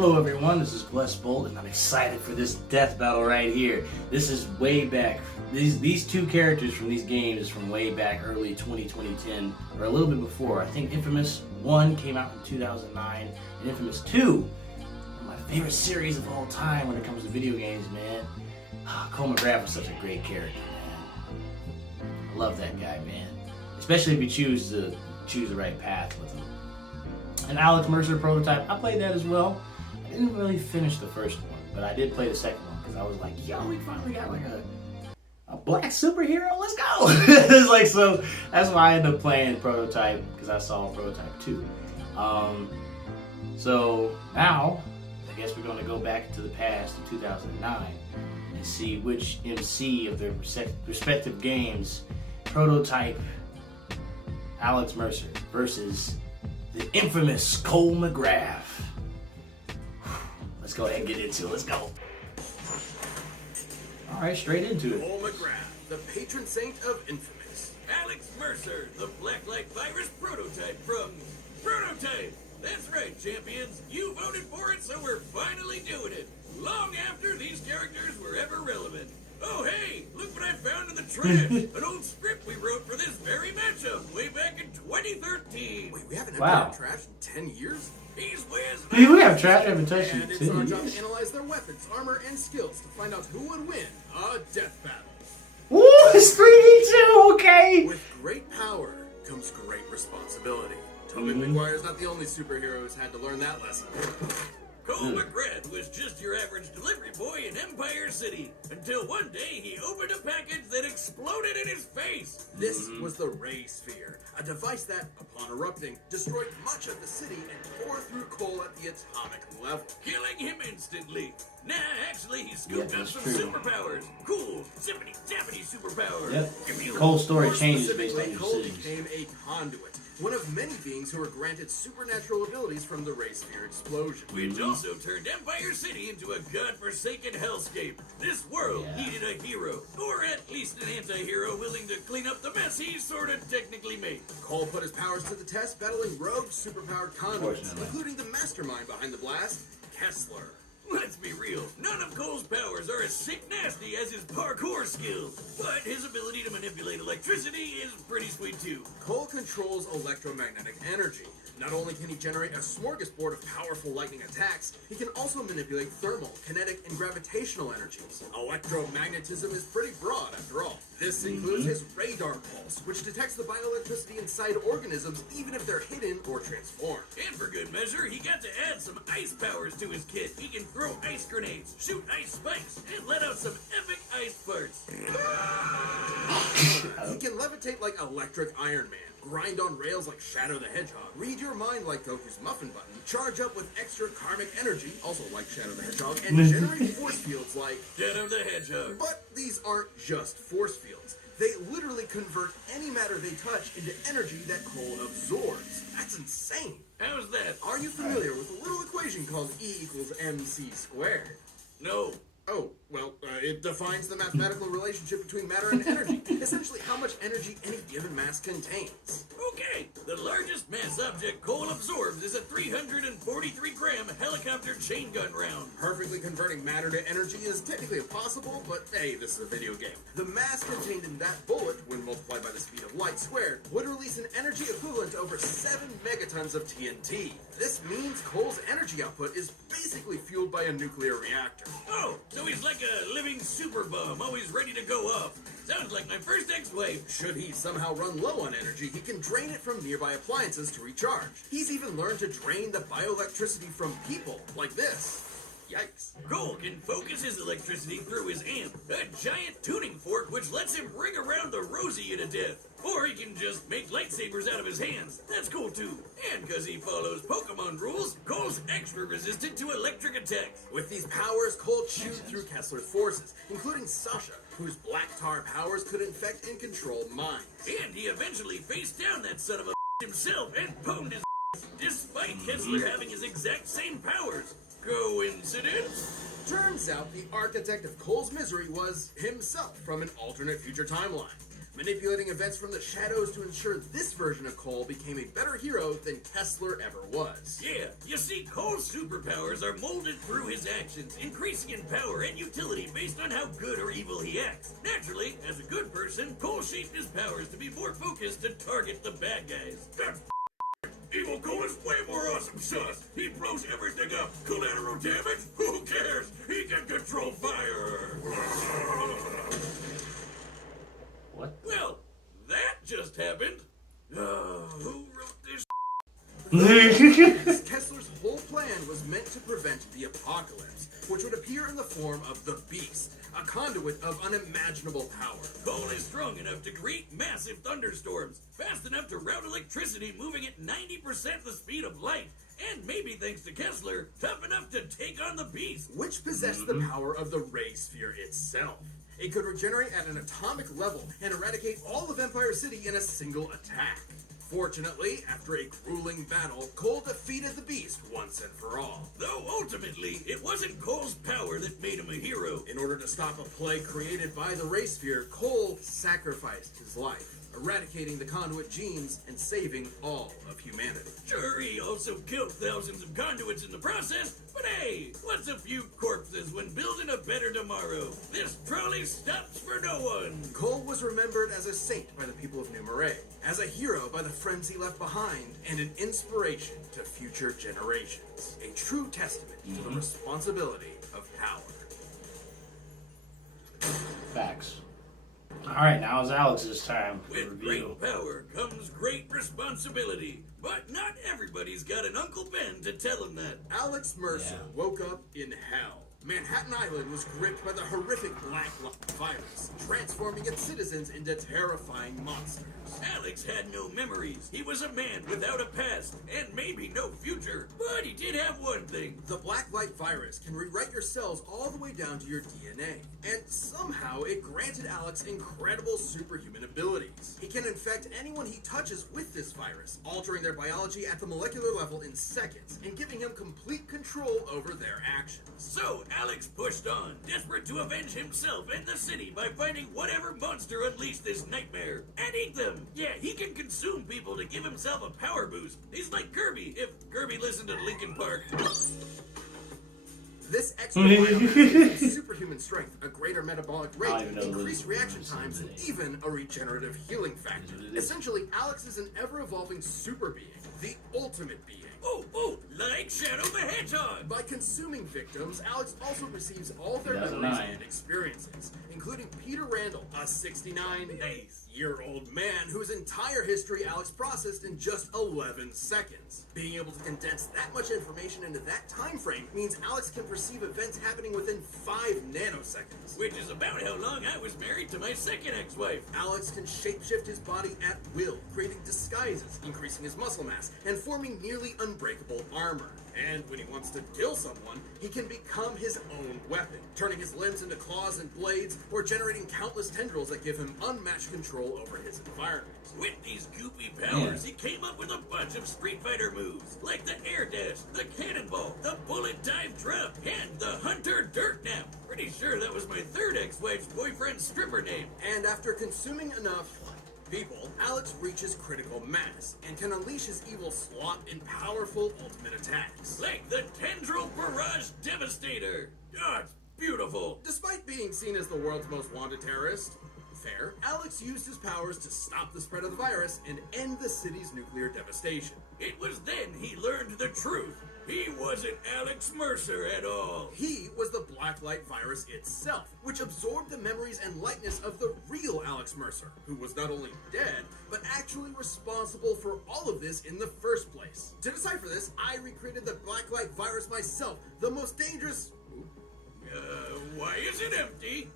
Hello everyone, this is Blessedbolt, and I'm excited for this death battle right here. This is way back. These two characters from these games from way back early 2010, or a little bit before. I think Infamous 1 came out in 2009, and Infamous 2, one of my favorite series of all time when it comes to video games, man. Cole Macgrath was such a great character, man. I love that guy, man. Especially if you choose the right path with him. And Alex Mercer prototype, I played that as well. I didn't really finish the first one, but I did play the second one because I was like, yo, we finally got like a black superhero, let's go. It's like, so that's why I ended up playing prototype, because I saw prototype 2. So now I guess we're going to go back to the past to 2009 and see which MC of their respective games prototype Alex Mercer versus the infamous Cole Macgrath. Let's go ahead and get into it. Let's go. Alright, straight into it. Cole Macgrath, the patron saint of Infamous. Alex Mercer, the Blacklight Virus prototype from Prototype. That's right, champions. You voted for it, so we're finally doing it. Long after these characters were ever relevant. Oh, hey, look what I found in the trash. An old script we wrote for this very matchup way back in 2013. Wait, we haven't emptied our trash in 10 years? He's whiz. Dude, we have trash, I haven't touched And it. it's our job to analyze their weapons, armor, and skills to find out who would win a death battle. Woo, it's 3v2, okay. With great power comes great responsibility. Tobey Maguire's not the only superhero who's had to learn that lesson. Cole Macgrath was just your average delivery boy in Empire City, until one day he opened a package that exploded in his face. This was the Ray Sphere, a device that, upon erupting, destroyed much of the city and tore through Cole at the atomic level, killing him instantly. Nah, actually, he scooped up some true. superpowers. Cool, zippity-zappity superpowers. Yep. Cole's story More changes based on specifically, your Cole decisions. became a conduit, one of many beings who were granted supernatural abilities from the Ray Sphere explosion. Which also turned Empire City into a godforsaken hellscape. This world needed a hero, or at least an anti-hero willing to clean up the mess he sorta technically made. Cole put his powers to the test, battling rogue superpowered conduits, including the mastermind behind the blast, Kessler. Let's be real, none of Cole's powers are as sick nasty as his parkour skills, but his ability to manipulate electricity is pretty sweet too. Cole controls electromagnetic energy. Not only can he generate a smorgasbord of powerful lightning attacks, he can also manipulate thermal, kinetic, and gravitational energies. Electromagnetism is pretty broad, after all. This includes his radar pulse, which detects the bioelectricity inside organisms even if they're hidden or transformed. And for good measure, he got to add some ice powers to his kit. He can throw ice grenades, shoot ice spikes, and let out some epic ice farts. He can levitate like Electric Iron Man, grind on rails like Shadow the Hedgehog, read your mind like Goku's muffin button, charge up with extra karmic energy, also like Shadow the Hedgehog, and generate force fields like Shadow the Hedgehog. But these aren't just force fields. They literally convert any matter they touch into energy that Cole absorbs. That's insane. How's that? Are you familiar with a little equation called E equals mc squared? No. Oh, well, it defines the mathematical relationship between matter and energy. Essentially, how much energy any given mass contains. Okay, the largest mass object Cole absorbs is a 343-gram helicopter chain gun round. Perfectly converting matter to energy is technically impossible, but hey, this is a video game. The mass contained in that bullet, when multiplied by the speed of light squared, would release an energy equivalent to over 7 megatons of TNT. This means Cole's energy output is basically fueled by a nuclear reactor. Oh, so he's like a living super bomb, always ready to go off. Sounds like my first ex-wife. Should he somehow run low on energy, he can drain it from nearby appliances to recharge. He's even learned to drain the bioelectricity from people, like this. Yikes. Cole can focus his electricity through his amp, a giant tuning fork which lets him ring around the Rosie to death. Or he can just make lightsabers out of his hands. That's cool too. And because he follows Pokemon rules, Cole's extra resistant to electric attacks. With these powers, Cole chewed through Kessler's forces, including Sasha, whose black tar powers could infect and control minds. And he eventually faced down that son of a himself and pwned his despite Kessler having his exact same powers. Coincidence? Turns out the architect of Cole's misery was himself from an alternate future timeline. manipulating events from the shadows to ensure this version of Cole became a better hero than Kessler ever was. Yeah, you see, Cole's superpowers are molded through his actions, increasing in power and utility based on how good or evil he acts. Naturally, as a good person, Cole shaped his powers to be more focused to target the bad guys. Evil Cole is way more awesome, sus. He blows everything up. Collateral damage? Who cares? He can control fire. What? Well, that just happened. Who wrote this? Kessler's whole plan was meant to prevent the apocalypse, which would appear in the form of the Beast, a conduit of unimaginable power. Cole is strong enough to create massive thunderstorms, fast enough to route electricity moving at 90% the speed of light, and maybe thanks to Kessler, tough enough to take on the Beast. Which possessed the power of the Ray Sphere itself. It could regenerate at an atomic level and eradicate all of Empire City in a single attack. Fortunately, after a grueling battle, Cole defeated the Beast once and for all. Though ultimately, it wasn't Cole's power that made him a hero. In order to stop a plague created by the Ray Sphere, Cole sacrificed his life, eradicating the conduit genes and saving all of humanity. Sure, he also killed thousands of conduits in the process, but hey, what's a few corpses when building a better tomorrow? This trolley stops for no one. Cole was remembered as a saint by the people of New Marais, as a hero by the friends he left behind, and an inspiration to future generations. A true testament to the responsibility of power. Facts. Alright, now it's Alex's time for With review. great power comes great responsibility, but not everybody's got an Uncle Ben to tell him that. Alex Mercer woke up in hell. Manhattan Island was gripped by the horrific Black Virus, transforming its citizens into terrifying monsters. Alex had no memories. He was a man without a past, and maybe no future. But he did have one thing. The Black Light Virus can rewrite your cells all the way down to your DNA, and somehow it granted Alex incredible superhuman abilities. He can infect anyone he touches with this virus, altering their biology at the molecular level in seconds, and giving him complete control over their actions. So Alex pushed on, desperate to avenge himself and the city by finding whatever monster unleashed this nightmare, and eat them. Yeah, he can consume people to give himself a power boost. He's like Kirby, if Kirby listened to Linkin Park. This extra biomass gives superhuman strength, a greater metabolic I don't rate, even know increased what reaction it times, and is. even a regenerative healing factor. Essentially, Alex is an ever-evolving super being, the ultimate being. Like Shadow the Hedgehog. By consuming victims, Alex also receives all their memories 2009. and experiences, including Peter Randall, a 69-year-old man whose entire history Alex processed in just 11 seconds. Being able to condense that much information into that time frame means Alex can perceive events happening within 5 nanoseconds. Which is about how long I was married to my second ex-wife. Alex can shapeshift his body at will, creating disguises, increasing his muscle mass, and forming nearly unbreakable armor. And when he wants to kill someone, he can become his own weapon, turning his limbs into claws and blades, or generating countless tendrils that give him unmatched control over his environment. With these goopy powers, he came up with a bunch of Street Fighter moves, like the air dash, the cannonball, the bullet dive drop, and the hunter dirt nap. Pretty sure that was my third ex-wife's boyfriend's stripper name. And after consuming enough people, Alex reaches critical mass and can unleash his evil slot in powerful ultimate attacks. Like the Tendril Barrage Devastator. Oh, it's beautiful. Despite being seen as the world's most wanted terrorist, fair, Alex used his powers to stop the spread of the virus and end the city's nuclear devastation. It was then he learned the truth. He wasn't Alex Mercer at all. He was the Blacklight virus itself, which absorbed the memories and likeness of the real Alex Mercer, who was not only dead, but actually responsible for all of this in the first place. To decipher this, I recreated the Blacklight virus myself, the most dangerous... Why is it empty?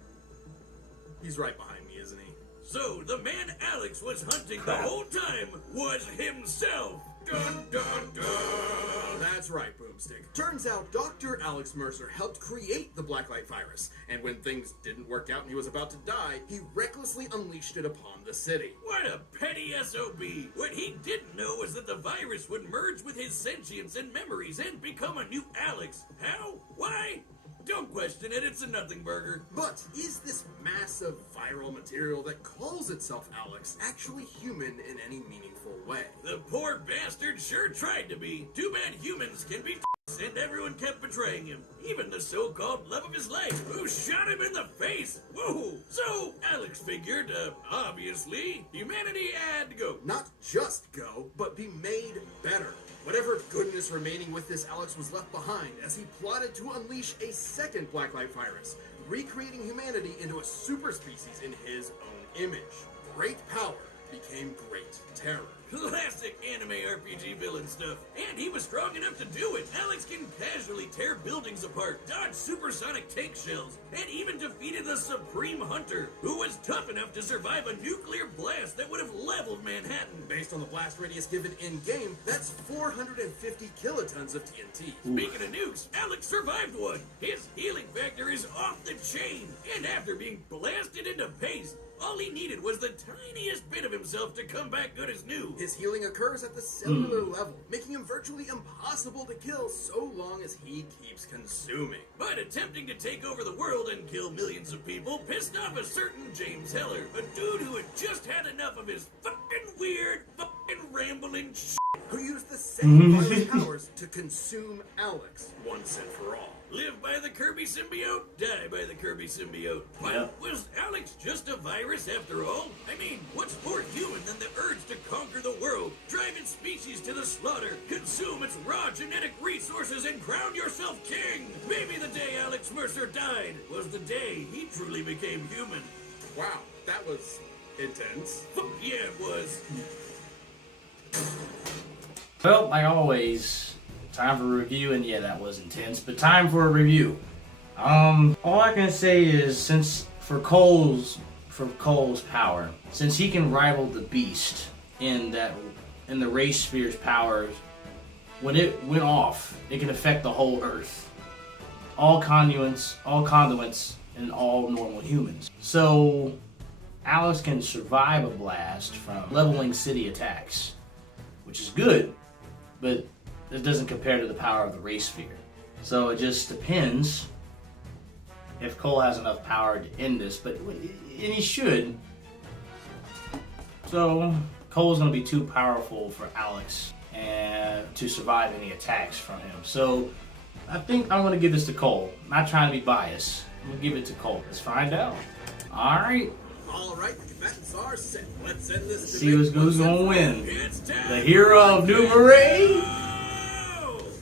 He's right behind me, isn't he? So the man Alex was hunting the whole time was himself. Dun dun dun. That's right, Boomstick. Turns out Dr. Alex Mercer helped create the Blacklight virus, and when things didn't work out and he was about to die, he recklessly unleashed it upon the city. What a petty SOB. What he didn't know was that the virus would merge with his sentience and memories and become a new Alex. How? Why? Don't question it, it's a nothing burger. But is this massive viral material that calls itself Alex actually human in any meaningful way? The poor bastard sure tried to be. Too bad humans can be and everyone kept betraying him. Even the so-called love of his life, who shot him in the face. Whoa! So, Alex figured, obviously, humanity had to go. Not just go, but be made better. Whatever goodness remaining with this Alex was left behind as he plotted to unleash a second Blacklight virus, recreating humanity into a super species in his own image. Great power became great terror. Classic anime RPG villain stuff. And he was strong enough to do it. Alex can casually tear buildings apart, dodge supersonic tank shells, and even defeated the Supreme Hunter, who was tough enough to survive a nuclear blast that would have leveled Manhattan. Based on the blast radius given in-game, that's 450 kilotons of TNT. Speaking of nukes, Alex survived one. His healing factor is off the chain. And after being blasted into paste, all he needed was the tiniest bit of himself to come back good as new. His healing occurs at the cellular level, making him virtually impossible to kill so long as he keeps consuming. But attempting to take over the world and kill millions of people pissed off a certain James Heller, a dude who had just had enough of his fucking weird, fucking rambling shit. Who used the same virus powers to consume Alex once and for all. Live by the Kirby symbiote, die by the Kirby symbiote. What? Yep. Was Alex just a virus after all? I mean, what's more human than the urge to conquer the world, drive its species to the slaughter, consume its raw genetic resources, and crown yourself king? Maybe the day Alex Mercer died was the day he truly became human. Wow, that was intense. Fuck yeah, it was. Well, like always, time for a review, and yeah, that was intense, but time for a review. All I can say is, since for Cole's power, since he can rival the Beast in the race sphere's powers, when it went off, it can affect the whole Earth, all conduits, and all normal humans. So Alex can survive a blast from leveling city attacks, which is good, but it doesn't compare to the power of the race sphere. So it just depends if Cole has enough power to end this, and he should. So Cole's going to be too powerful for Alex and to survive any attacks from him. So I think I'm going to give this to Cole. I'm not trying to be biased. I'm going to give it to Cole. Let's find out. All right. All right, the combatants are set. Let's end this. Let's see who's going to win. It's time. The hero of New Marais?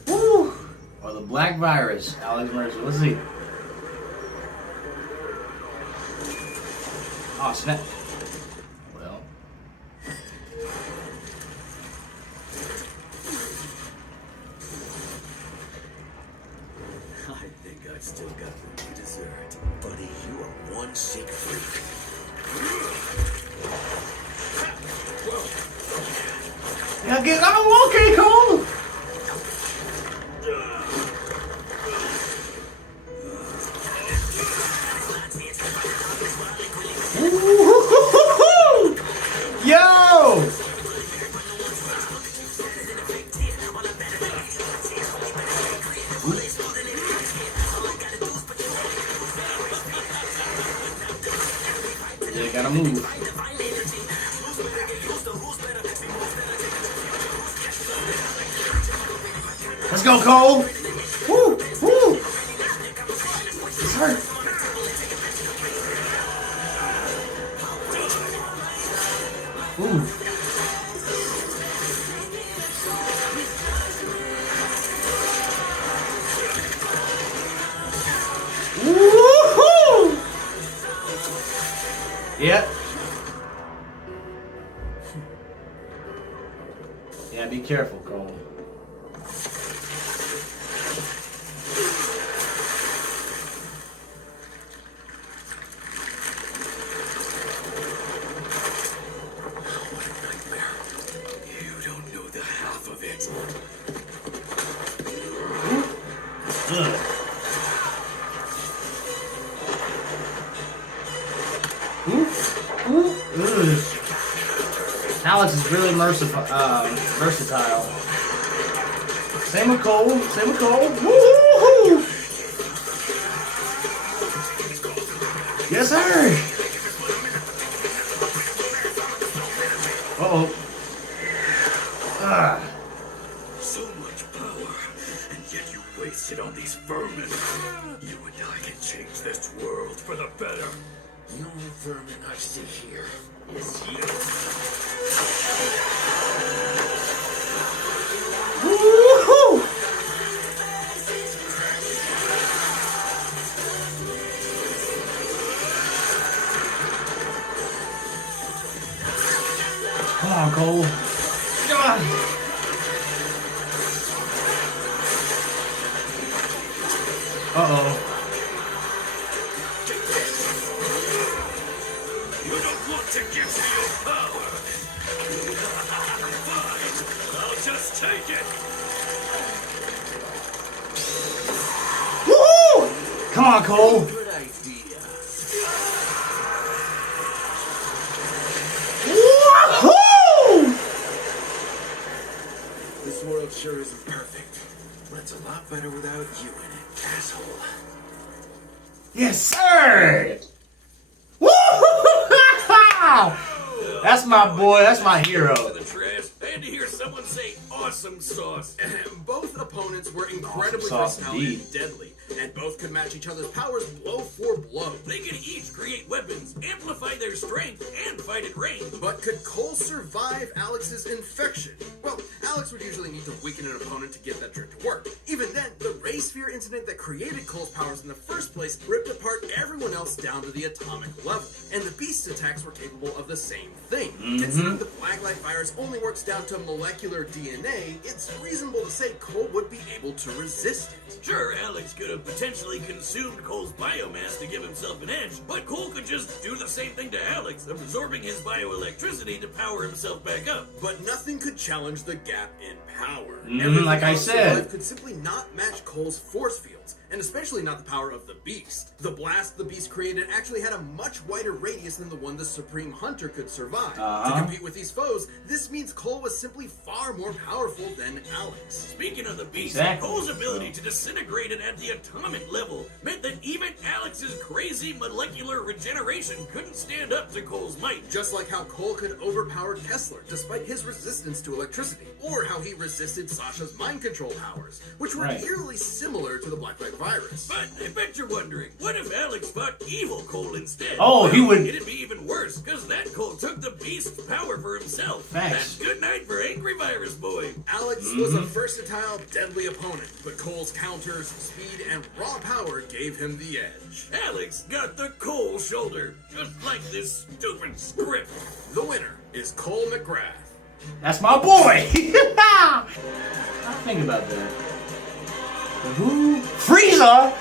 Woo! Or the Black Virus, Alex Mercer. Let's see. Oh, snap. Well. I think I've still got room to dessert. Buddy, you are one sick freak. Yeah, get okay, Cole! Ooh-hoo-hoo-hoo-hoo! Yo! Yeah, gotta move. Let's go, Cole! Woo! Woo! It's hurt. Ooh. Woo-hoo! Yep. Yeah, be careful, Cole. Alex is really versatile. Same with Cole. Woo-hoo-hoo! vermin. You and I can change this world for the better. The only vermin I see here is you. Woo-hoo! Come on, Cole. God. Uh-oh. You don't want to give me your power. Fine, I'll just take it. Woo! Come on, Cole. Good idea. Woo-hoo! This world sure isn't perfect, but it's a lot better without you in it, asshole. Yes, sir! Woo! That's my boy. That's my hero. To the trash. I had to hear someone say awesome sauce. Both opponents were incredibly sauce versatile indeed. and deadly, and both could match each other's powers blow for blow. They could each create weapons, amplify their strength, and fight at range. But could Cole survive Alex's infection? Well, Alex would usually need to weaken an opponent to get that trick to work. Even then, the Ray Sphere incident that created Cole's powers in the first place ripped apart everyone else down to the atomic level. And the Beast's attacks were capable of the same thing. Considering the Blacklight virus only works down to molecular DNA, it's reasonable to say Cole would be able to resist it. Sure, Alex could have potentially consumed Cole's biomass to give himself an edge, but Cole could just do the same thing to Alex, absorbing his bioelectricity to power himself back up. But nothing could challenge the gap in power. Like I else said. alive could simply not match Cole's force fields, and especially not the power of the Beast. The blast the Beast created actually had a much wider radius than the one the Supreme Hunter could survive. To compete with these foes, this means Cole was simply far more powerful than Alex. Speaking of the Beast, Exactly. Cole's ability to disintegrate it at the atomic level meant that even Alex's crazy molecular regeneration couldn't stand up to Cole's might. Just like how Cole could overpower Kessler despite his resistance to electricity, or how he resisted Sasha's mind control powers, which were Right. eerily similar to the Blacklight virus. But I bet you're wondering, what if Alex fought evil Cole instead? Oh, he would- It'd be even worse, because that Cole took the Beast's power for himself. Facts. That's good night for Angry Virus Boy. Alex was a versatile, deadly opponent, but Cole's counters, speed, and raw power gave him the edge. Alex got the Cole shoulder, just like this stupid script. The winner is Cole Macgrath. That's my boy. I think about that. Who? Frieza?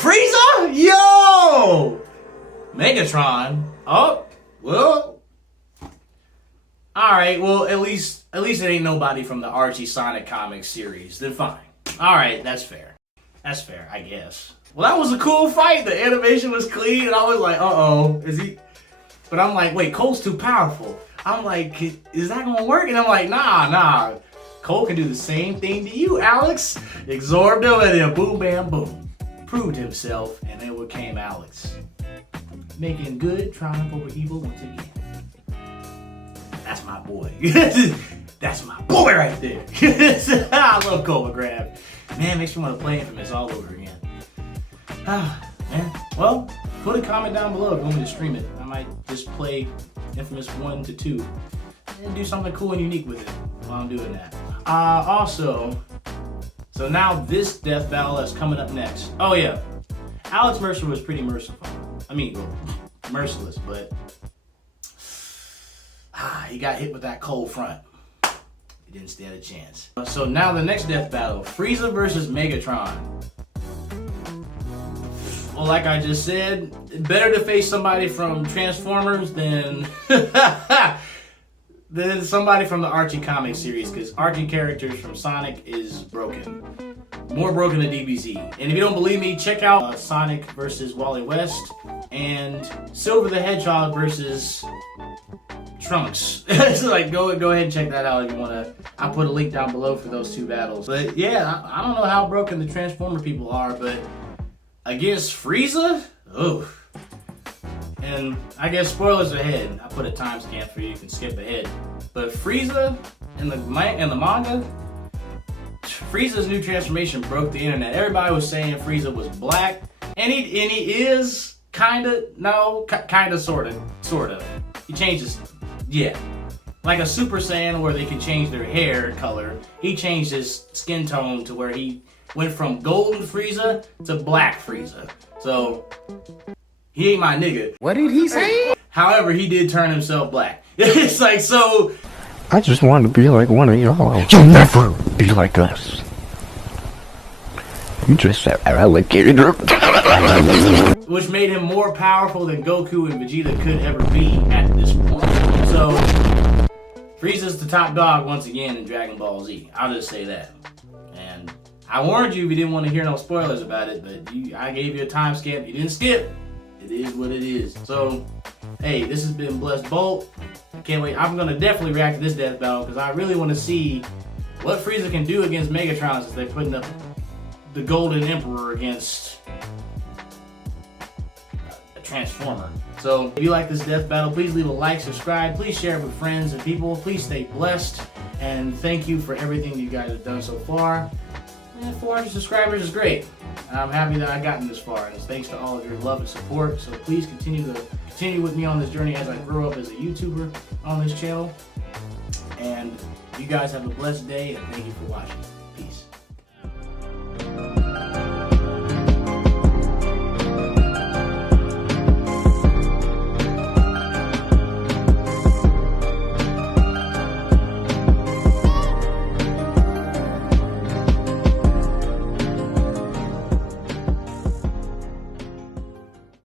Frieza? Yo! Megatron? Oh, well. Alright, well, at least it ain't nobody from the Archie Sonic comics series. Then fine. Alright, that's fair. That's fair, I guess. Well, that was a cool fight. The animation was clean, and I was like, uh-oh, is he... But I'm like, wait, Cole's too powerful. I'm like, is that gonna work? And I'm like, nah. Cole can do the same thing to you, Alex. Absorbed him and then boom, bam, boom. Proved himself, and then what came Alex. Making good triumph over evil once again. That's my boy. That's my boy right there. I love Cole Macgrath. Man, makes me want to play Infamous all over again. Man. Well, put a comment down below if you want me to stream it. I might just play Infamous 1 to 2 and do something cool and unique with it while I'm doing that. Also, so now this death battle that's coming up next. Oh yeah, Alex Mercer was pretty merciful. I mean, well, merciless, but he got hit with that cold front. He didn't stand a chance. So now the next death battle, Frieza versus Megatron. Well, like I just said, better to face somebody from Transformers than than somebody from the Archie comic series, because Archie characters from Sonic is broken. More broken than DBZ. And if you don't believe me, check out Sonic versus Wally West and Silver the Hedgehog versus Trunks. So like, go ahead and check that out if you want to. I'll put a link down below for those two battles. But yeah, I don't know how broken the Transformer people are, but against Frieza? Oh. And I guess spoilers ahead. I put a timestamp for you can skip ahead. But Frieza in the manga, Frieza's new transformation broke the internet. Everybody was saying Frieza was black, and he is kinda sorta. He changes, yeah, like a Super Saiyan where they can change their hair color. He changed his skin tone to where he went from golden Frieza to black Frieza. So he ain't my nigga. What did he say? However, he did turn himself black. It's like, so I just want to be like one of y'all. You'll never be like us. You just an alligator. which made him more powerful than Goku and Vegeta could ever be at this point. So Frieza's the top dog once again in Dragon Ball Z. I'll just say that. And I warned you if you didn't want to hear no spoilers about it, but I gave you a time skip. You didn't skip. It is what it is. So, hey, this has been Blessedbolt. I can't wait. I'm going to definitely react to this death battle because I really want to see what Frieza can do against Megatron since they're putting up the Golden Emperor against a Transformer. So, if you like this death battle, please leave a like, subscribe, please share it with friends and people. Please stay blessed, and thank you for everything you guys have done so far. And 400 subscribers is great. I'm happy that I've gotten this far, and it's thanks to all of your love and support. So please continue with me on this journey as I grow up as a YouTuber on this channel. And you guys have a blessed day, and thank you for watching.